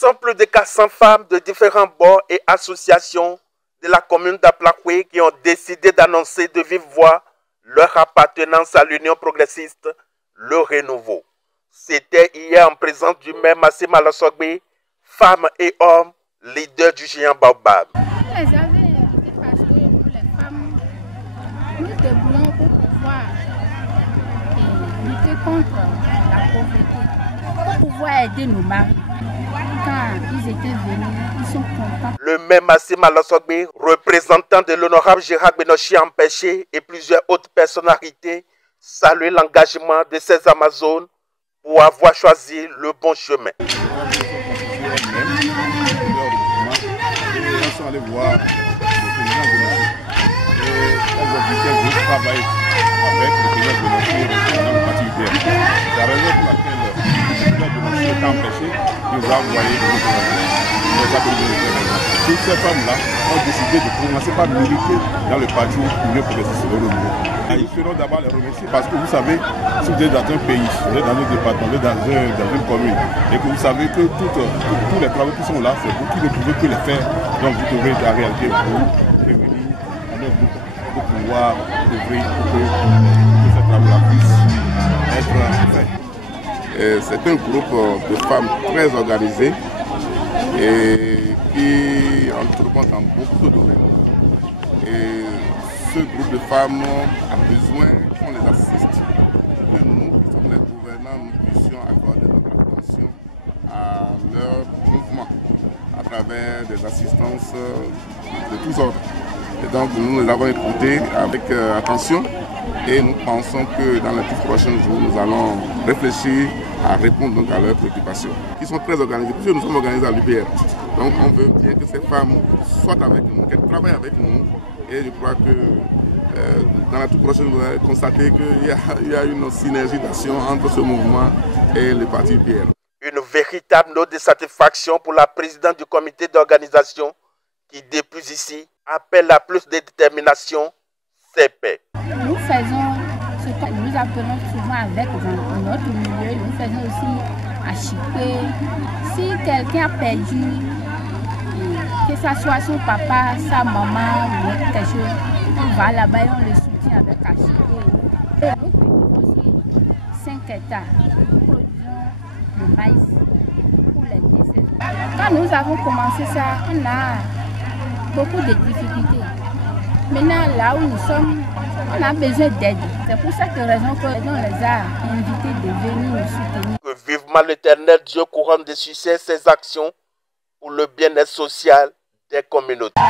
sont plus de 400 femmes de différents bords et associations de la commune d'Aplakwe qui ont décidé d'annoncer de vive voix leur appartenance à l'Union progressiste, le Renouveau. C'était hier en présence du maire Massé Malasogbe, femmes et hommes, leaders du géant Baobab. On les avait invités parce que nous, les femmes, nous déboulons pour pouvoir lutter contre la pauvreté, pour pouvoir aider nos maris. Quand ils étaient venus, ils sont contents. Le maire Massé Malasogbe, représentant de l'honorable Gérard Benochi empêché et plusieurs autres personnalités, saluent l'engagement de ces Amazones pour avoir choisi le bon chemin. Ils sont allés voir le président Benochi et elles ont dit qu'elles travaillent avec le président Benochi dans le parti UPR. C'est la raison pour laquelle le président Benochi est empêché, il nous a envoyé toutes ces femmes-là ont décidé de commencer par militer dans le parti Union progressiste le Renouveau. Il faudra d'abord les remercier parce que vous savez, si vous êtes dans un pays, vous êtes dans un département, vous êtes dans une commune, et que vous savez que tous les travaux qui sont là, c'est vous qui ne pouvez que les faire. Donc vous devez en réalité vous prévenir à notre groupe pour pouvoir ouvrir pour que ces travaux-là puissent être faits. C'est un groupe de femmes très organisées et qui entreprend dans beaucoup de domaines. Et ce groupe de femmes a besoin qu'on les assiste, que nous, qui sommes les gouvernants, nous puissions accorder notre attention à leur mouvement à travers des assistances de tous ordres. Et donc nous les avons écoutés avec attention et nous pensons que dans les tout prochains jours, nous allons réfléchir à répondre donc à leurs préoccupations, qui sont très organisées, puisque nous sommes organisés à l'UPR. Donc on veut bien que ces femmes soient avec nous, qu'elles travaillent avec nous. Et je crois que dans la toute prochaine, vous allez constater qu'il y a une synergie d'action entre ce mouvement et le parti UPR. Une véritable note de satisfaction pour la présidente du comité d'organisation qui, depuis ici, appelle à plus de détermination, c'est paix. Nous faisons ce que nous appelons souvent avec dans notre milieu, nous faisons aussi à Chipé. Si quelqu'un a perdu, que ce soit son papa, sa maman ou quelque chose, on va là-bas et on le soutient avec Achipé. Et nous cultivons aussi 5 hectares. Nous produisons le maïs pour les décès. Quand nous avons commencé ça, on a beaucoup de difficultés. Maintenant, là où nous sommes, on a besoin d'aide. C'est pour cette raison qu'on les a invités de venir nous soutenir. Que vivement l'Éternel Dieu couronne de succès ses actions pour le bien-être social des communautés.